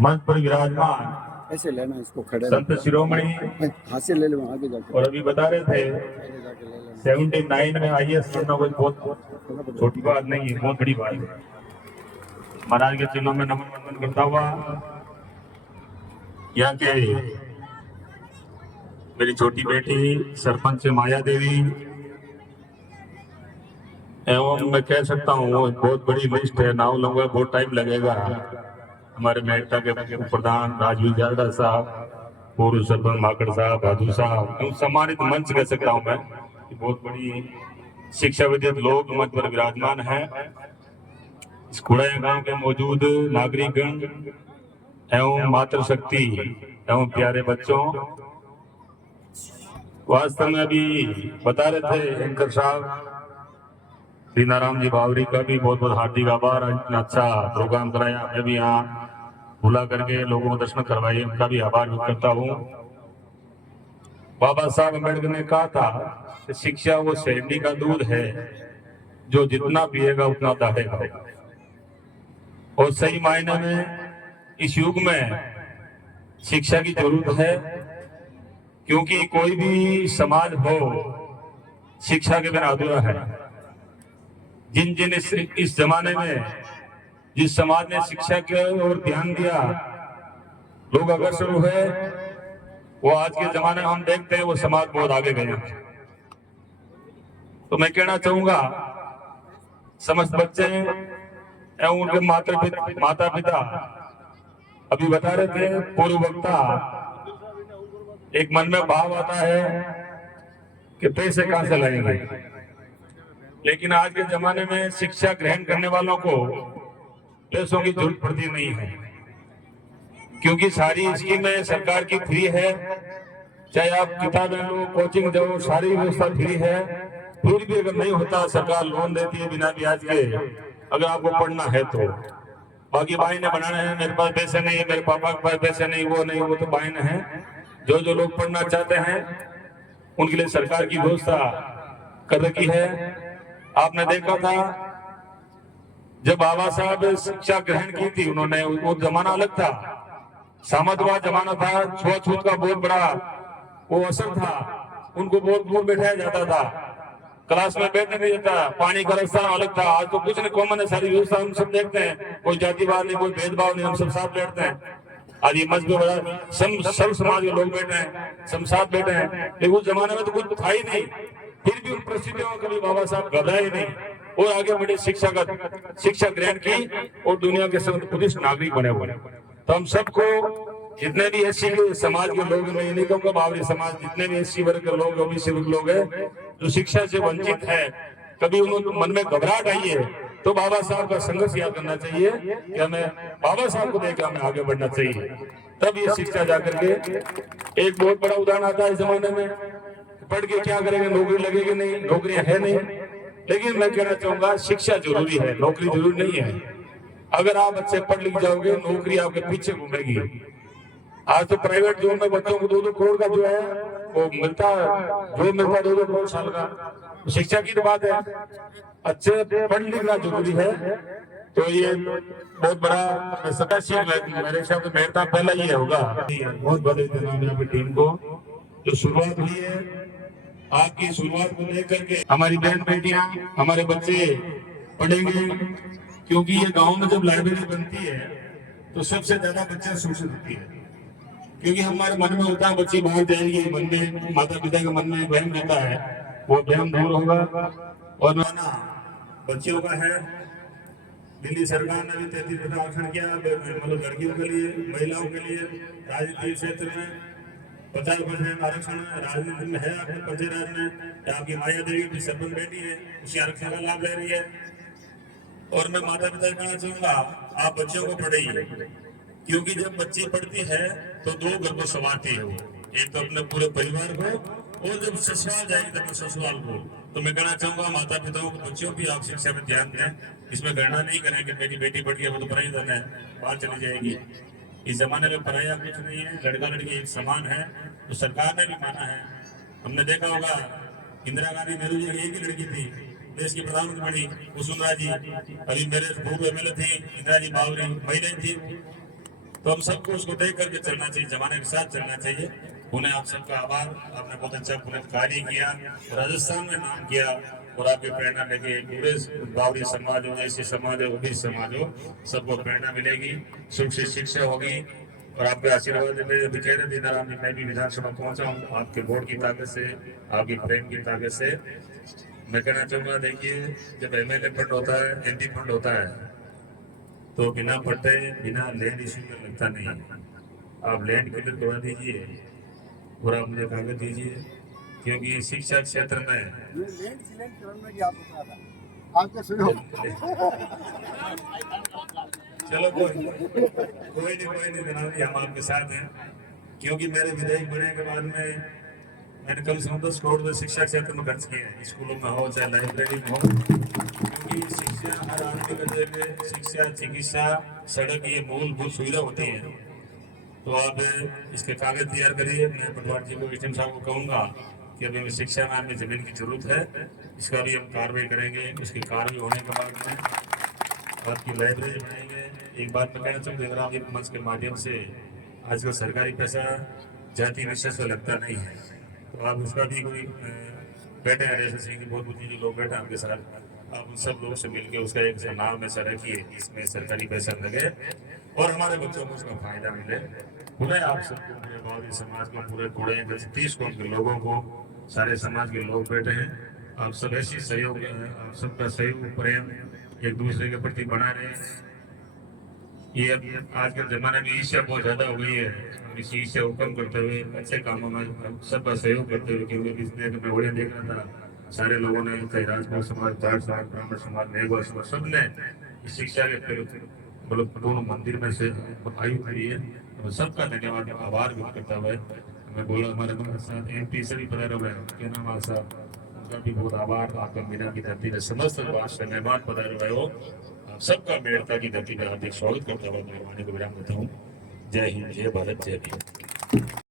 मंच पर विराजमान ऐसे लेना इसको खड़े संत शिरोमणि हाथ से ले लो आगे जाके और अभी बता रहे थे आगे जाके ले लेना 79 में IAS करना कोई बहुत छोटी बात नहीं है, बहुत बड़ी बात है। महाराज के चरणों में नमन वंदन करता हुआ यहाँ के मेरी छोटी बेटी सरपंच माया देवी एवं मैं कह सकता हूँ बहुत बड़ी लिस्ट है, नाम लूंगा बहुत टाइम लगेगा। हमारे मेहता के प्रधान राजवीर जागड़ा साहब, पूर्व सरपंच माकड़ साहब, बहादुर साहब, सम्मानित मंच कह सकता हूँ मैं। बहुत बड़ी शिक्षा विद्युत लोग मंच पर विराजमान है। इस कुड़ैया गांव के मौजूद नागरिकगण एवं मातृशक्ति एवं प्यारे बच्चों, वास्तव में अभी बता रहे थे एंकर साहब दीनाराम जी बावरी का भी बहुत बहुत हार्दिक आभार। अच्छा प्रोग्राम कराया, मैं भी यहाँ बुला करके लोगों को दर्शन करवाइए, उनका भी आभार व्यक्त करता हूँ। बाबा साहब अम्बेडकर ने कहा था कि शिक्षा वो शहरी का दूध है जो जितना पिएगा उतना दाढ़ेगा। और सही मायने में इस युग में शिक्षा की जरूरत है, क्योंकि कोई भी समाज हो शिक्षा के बिना अधूरा है। जिन जिन इस जमाने में जिस समाज ने शिक्षा की ओर ध्यान दिया, लोग अग्रसर हुए, वो आज के जमाने में हम देखते हैं वो समाज बहुत आगे गया। तो मैं कहना चाहूंगा समस्त बच्चे एवं उनके माता पिता अभी बता रहे थे, पूर्व वक्ता, एक मन में भाव आता है कि पैसे कहां से लाएंगे, लेकिन आज के जमाने में शिक्षा ग्रहण करने वालों को पैसों की जरूरत पड़ती नहीं है, क्योंकि सारी स्कीमें सरकार की फ्री है। चाहे आप किताबें लो, कोचिंग दो, सारी व्यवस्था फ्री है। फिर भी अगर नहीं होता, सरकार लोन देती है बिना ब्याज के, अगर आपको पढ़ना है तो। बाकी बहाने बनाने हैं, मेरे पास पैसे नहीं है, मेरे पापा के पास पैसे नहीं, वो नहीं, वो तो बहाने हैं। जो जो लोग पढ़ना चाहते हैं उनके लिए सरकार की व्यवस्था कर रखी है। आपने देखा था जब बाबा साहब शिक्षा ग्रहण की थी उन्होंने, वो जमाना अलग था, सामंतवाद जमाना था, छुआछूत का बहुत बड़ा वो असर था। उनको बहुत दूर बैठाया जाता था, क्लास में बैठने नहीं देता, पानी का रास्ता अलग था। आज तो कुछ नहीं, कॉमन है, सारी व्यवस्था हम सब देखते हैं, कोई जातिवाद नहीं, कोई भेदभाव नहीं, हम सब साथ बैठते हैं। आज ये मस्जिद बड़ा सब समाज के लोग बैठे हैं, सब साथ बैठे हैं। लेकिन उस जमाने में तो कुछ था ही नहीं, फिर भी उन परिस्थितियों में कभी बाबा साहब घबराए नहीं और आगे बढ़े, शिक्षा ग्रहण की और दुनिया के सर्वोत्कृष्ट नागरिक बने हुए। तो हम सबको, जितने भी एससी समाज के लोग, मैं ये नहीं कहूँगा बावरी समाज, जितने भी एससी वर्ग के लोग, ओबीसी वर्ग लोग हैं जो शिक्षा से वंचित है, कभी उन्होंने मन में घबराहट आई है तो बाबा साहब का संघर्ष याद करना चाहिए कि हमें बाबा साहब को देखकर हमें आगे बढ़ना चाहिए, तब ये शिक्षा जाकर के। एक बहुत बड़ा उदाहरण आता है इस जमाने में, पढ़ के क्या करेंगे, नौकरी लगेगी नहीं, नौकरियां है नहीं। लेकिन मैं कहना चाहूंगा शिक्षा जरूरी है, नौकरी जरूरी नहीं है। अगर आप अच्छे पढ़ लिख जाओगे, नौकरी आपके पीछे घूमेगी। आज तो प्राइवेट जॉब में बच्चों को 2-2 करोड़ का जो है वो मिलता है, जो मिलता है 2-2 करोड़ साल का। तो शिक्षा की तो बात है, अच्छे पढ़ लिखना जरूरी है। तो ये बहुत बड़ा सदाशिव मेरे हिसाब से मेहता पहला ये होगा। बहुत बड़े आपकी टीम को जो शुरुआत हुई है, आपकी शुरुआत को लेकर के हमारी बहन बेटियां, हमारे बच्चे पढ़ेंगे, क्योंकि ये गांव में जब लाइब्रेरी बनती है तो सबसे ज्यादा बच्चे शोषित होती है, क्योंकि हमारे मन में होता है बच्चे बाहर जाएंगे, मन में माता पिता के मन में वहम रहता है, वो वहम दूर होगा। और बच्चियों का है, दिल्ली सरकार ने भी 33% आरक्षण किया, मतलब लड़कियों के लिए, महिलाओं के लिए। राजनीतिक क्षेत्र में 50% आरक्षण राजनीति में है, आपके पंचायत में। आपकी माया देवी भी सरपंच बेटी है, उसी आरक्षण का लाभ ले रही है। और मैं माता पिता से कहना चाहूंगा, आप बच्चों को पढ़ाइए, क्योंकि जब बच्ची पढ़ती है तो 2 घर को संवारती है वो, एक तो अपने पूरे परिवार को, और जब ससुराल जाएगी तब ससुराल को। तो मैं कहना चाहूंगा माता पिताओं को, बच्चों भी आप शिक्षा में ध्यान दें, इसमें गणना नहीं करें कि मेरी बेटी पढ़ गई वो तो पढ़ाई धन है, बाहर चली जाएगी। इस जमाने में पढ़ाया कुछ नहीं है, लड़का लड़की एक समान है, तो सरकार ने भी माना है। हमने देखा होगा इंदिरा गांधी नेहरू जी एक ही लड़की थी, देश की प्रधानमंत्री बनी वसुंधरा जी, अभी मेरे पूर्व MLA थी इंदिरा जी बावरी, महिला थी। तो हम सबको उसको देख करके चलना चाहिए, जमाने के साथ चलना चाहिए। उन्हें आप सबका आभार, आपने बहुत अच्छा पुण्य कार्य किया, राजस्थान में नाम किया और आपकी प्रेरणा लेके पूरे बावरी समाज हो, ऐसे समाज हो, ओबीसी समाज हो, सबको प्रेरणा मिलेगी, सुख से शिक्षा होगी और आपके आशीर्वाद में अभी कह रहे दीनाराम जी मैं भी विधानसभा पहुंचा हूँ आपके वोट की ताकत से, आपकी प्रेम की ताकत से। मैं कहना चाहूंगा, देखिए जब एमएलए फंड होता है, एमपी फंड होता है, तो बिना पट्टे बिना लैंड इश्यू में लगता नहीं है। आप लैंड क्लियर करवा दीजिए और आप मुझे कागज दीजिए, क्योंकि शिक्षा क्षेत्र में ये लैंड सीलैंड करने की आप बता रहा आपके सहयोग चलो कोई नहीं जनाब जी, हम आपके साथ हैं, क्योंकि मेरे विधायक बनने के बाद में मैंने कम से कम 10 करोड़ रुपए शिक्षा क्षेत्र में खर्च किए हैं, स्कूलों में हो चाहे लाइब्रेरी में हो, क्योंकि शिक्षा हर आदमी के लिए शिक्षा, चिकित्सा, सड़क ये मूलभूत सुविधा होती है। तो आप इसके कागज तैयार करिए। मैं पटवार जी को, विष्णु साहब को कहूँगा कि अभी शिक्षा में हमें जमीन की जरूरत है, इसका भी हम कार्रवाई करेंगे। उसकी कार्रवाई होने के बाद में आपकी लाइब्रेरी बनाएंगे। एक बात मैं कहना चाहूँगा, अगर आप एक मंच के माध्यम से, आजकल सरकारी पैसा जाति विशेष से लगता नहीं है, तो आप उसका भी कोई बैठे हैं जैसे सिंह बहुत बुद्धिजीवी लोग बैठे आपके साथ, आप उन सब लोगों से मिलकर उसका एक नाम ऐसा रखिए इसमें सरकारी पैसा लगे और हमारे बच्चों को उसका फायदा मिले। पूरे आप सबको, पूरे बावरी समाज को, पूरे कूड़े 30 कौम के लोगों को, सारे समाज के लोग बैठे हैं, आप सब ऐसी सहयोग, आप सबका सहयोग प्रेम एक दूसरे के प्रति बना रहे। ये आज के जमाने में ईर्ष्या बहुत ज्यादा हो गई है, हम इस ईर्ष्या को कम करते हुए अच्छे कामों में सबका सहयोग करते हुए, क्योंकि इसमें मैं बढ़िया देख रहा था सारे लोगों ने, चाहे राजपूत समाज, जाट समाज, ब्राह्मण समाज, मेघवाल समाज, सबने इस शिक्षा के मतलब दोनों मंदिर में से आई हुई है। तो सबका धन्यवाद, आभार व्यक्त करता हुआ मैं बोला हमारे साथ MP से भी पधारे हुए हैं, क्या नाम साहब, उनका भी बहुत आभार। आपका मीना की धरती में समस्त मेहमान पधारे हुए हो, आप सबका मेड़ता की धरती में हार्दिक स्वागत करता हुआ मैं वाणी को विराम देता हूँ। जय हिंद, जय भारत, जय भीम।